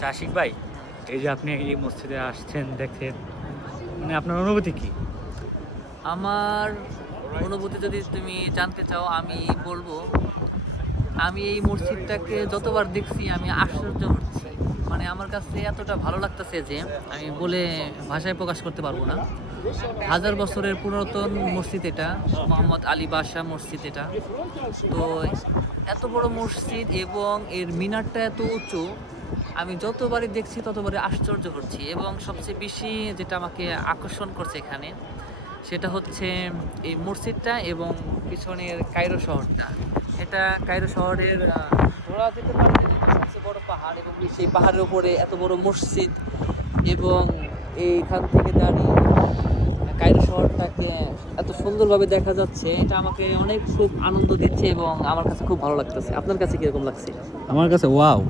আচ্ছা আশিক ভাই, এই যে আপনি এই মসজিদে আসছেন দেখেন, মানে আপনার অনুভূতি কি? আমার অনুভূতি যদি তুমি জানতে চাও, আমি বলবো আমি এই মসজিদটাকে যতবার দেখছি আমি আশ্চর্য হচ্ছি। মানে আমার কাছে এতটা ভালো লাগতেছে যে আমি বলে ভাষায় প্রকাশ করতে পারবো না। হাজার বছরের পুরাতন মসজিদ এটা, মোহাম্মদ আলী বাদশাহ মসজিদ এটা। তো এত বড় মসজিদ এবং এর মিনারটা এত উঁচু, আমি যতবারই দেখছি ততবারই আশ্চর্য হচ্ছি। এবং সবচেয়ে বেশি যেটা আমাকে আকর্ষণ করছে এখানে, সেটা হচ্ছে এই মসজিদটা এবং পিছনের কায়রো শহরটা। এটা কায়রো শহরের ধরা যেতে পারে যে সবচেয়ে বড় পাহাড়, এবং সেই পাহাড়ের উপরে এত বড় মসজিদ, এবং এইখান থেকে দাঁড়িয়ে কায়রো শহরটাকে এত সুন্দরভাবে দেখা যাচ্ছে। এটা আমাকে অনেক খুব আনন্দ দিচ্ছে এবং আমার কাছে খুব ভালো লাগতেছে। আপনার কাছে কিরকম লাগছে? আমার কাছে ওয়াও,